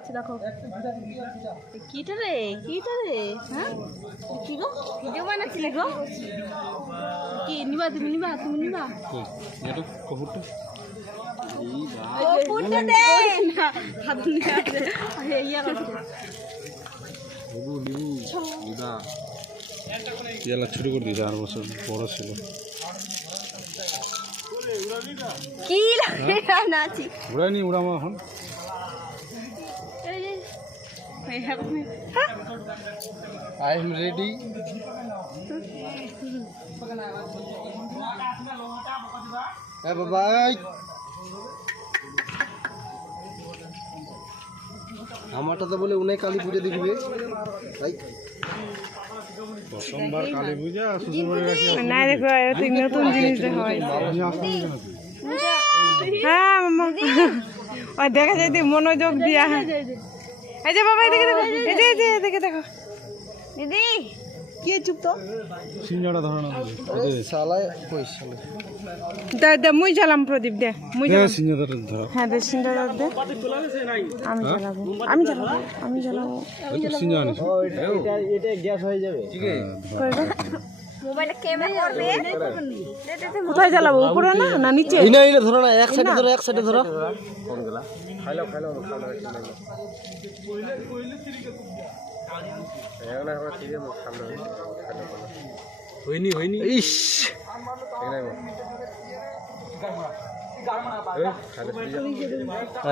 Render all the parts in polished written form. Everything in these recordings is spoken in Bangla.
করছে দেখো কিটা রে হ্যাঁ কি গো ভিডিও বানাচ্ছিলে গো কি নিবা তুমি নিবা এটা কপুরটা কপুরটা দে না হাত নিয়ে আসে ইয়া করছে লিবু দিদা ইয়ালা ছোট করে দিয়েছে 4 বছর বড় ছিল কি লাগে নাচি উড়াইনি উড়ামা এখন I am ready. Hey, bye-bye. আমারটা তো বলে উনি কালী পূজা দেখবে তাই প্রথমবার কালী পূজা শ্বশুরবাড়ি রাখি না দেখো তুই নতুন জিনিস দেখো হ্যাঁ মামা ওই দেখা যায় তুই মনোযোগ দিয়া এই যে বাবা এদিকে দেখো এই যে এদিকে দেখো দিদি কি চুপ তো সিঙ্গাড়া ধরনা শালায় কই শালা দে মুই জ্বালাম প্রদীপ দে মুই জ্বালাম সিঙ্গাড়া ধর হ্যাঁ দে সিঙ্গাড়া দে আমি জ্বালাবো সিঙ্গাড়া ও এটা গ্যাস হয়ে যাবে ঠিক আছে মোবাইলে ক্যামেরা করবে কোথায় জ্বালাবো উপরে না নিচে এই না ধরো না এক সাইডে ধরো কোন গলা খাইলো হয়নি ইস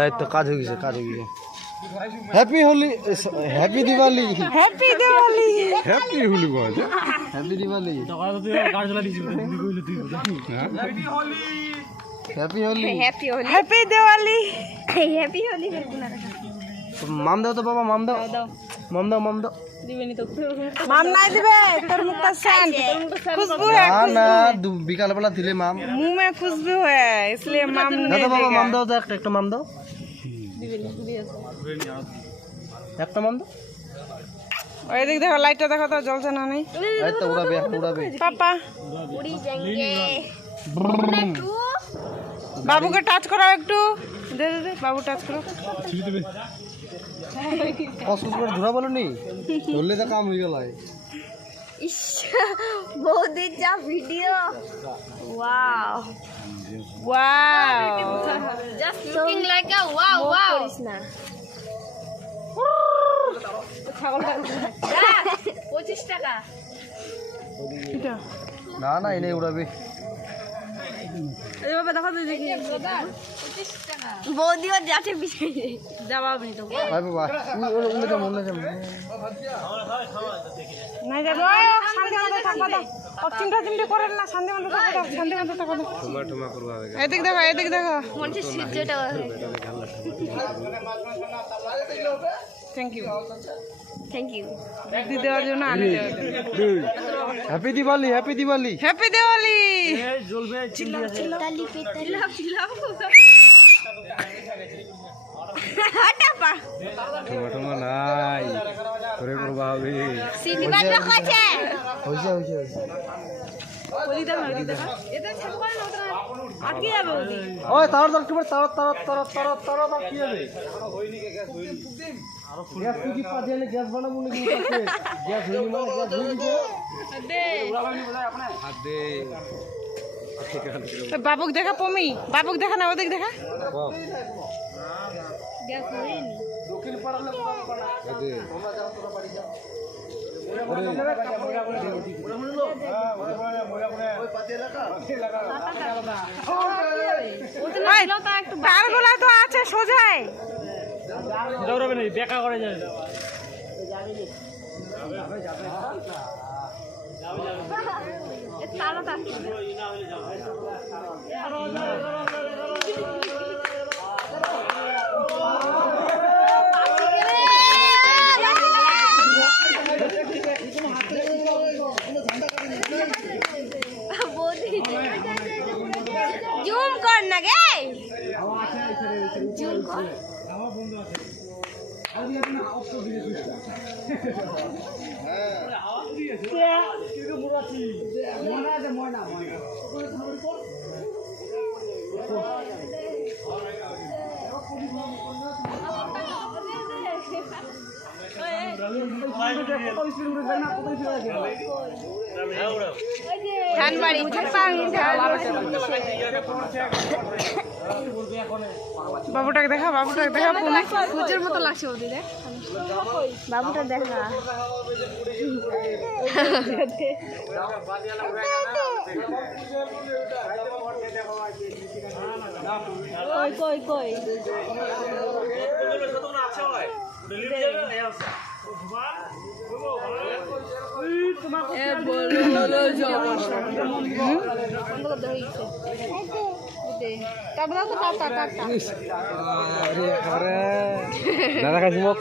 এই তো কাজ হয়ে গেছে happy Holi happy Diwali happy Diwali happy Holi বল happy Diwali happy Holi happy Diwali মাম দাও তো বাবা মাম দাও দিবেনি তো মাম নাই দিবে তোর মুখটা सेंट खुशबू है না বিকাল বেলা দিলে মাম मुंह में खुशबू है इसलिए माम नहीं দাদা বাবা देगा মাম দাও তো একটা মাম দাও দিবেনি একটা মাম দাও ওই দিক দেখো লাইটটা দেখো তো জ্বলছে না নাই এই তো উড়াবে পাপা উড়ি যাएंगे বাবুকে টাচ করাও একটু দে বাবু টাচ করো কষ্ট করে ধরা বলো নি ধরলে তো কাম হয়ে গেল ইস বহুত যা video wow just looking like আ ওয়াও করিস না ছাগলটা 25 টাকা এটা না এনে উড়াবে এই বাবা দেখো তুই দেখি 25 টাকা বৌদিও যাচ্ছে বিছাই যাবাবনি তো ভাই বাবা উনি তো মনে আছে নাই যাবো শান্তি মতো থাকবা দাও চিন্তা করেন না শান্তি মতো থাকবা দাও ঠুমা করবা এদিক দেখো মনসি সিজটা থ্যাংক ইউ থ্যাংক ইউ দেওয়ার জন্য আনি দেওয়ার জন্য হ্যাপি দিওয়ালি হ্যাপি দিওয়ালি তালি পে চিল্লাও হাটাপা ঠুমা নাই করে করবা হবে সিটি বাজা কইছে হইছে বলি দাও এটা ছাপ করে না ওটা আটকে যাবে ওদি ওই তার কি কি হবে গ্যাস কি পাঠিয়ে গ্যাস বানাবো নাকি গ্যাস হইনি মানে গ্যাস হইনি দে হাত দে বাবুক দেখা পমি বাবুক দেখা না ওদিক দেখা গ্যাস হয়নি দক্ষিণ পাড়া লোক পাড়া দে তারগুলা তো আছে সোজাই দেখা করে যায় তারা তার জুম কর না গে জুম কর ধানবাড়ি বাবুটাকে দেখা সূর্যের মতো লাগছে ওদের দেখ বাবুটা দেখা কই কই দাদা খাইছি মোক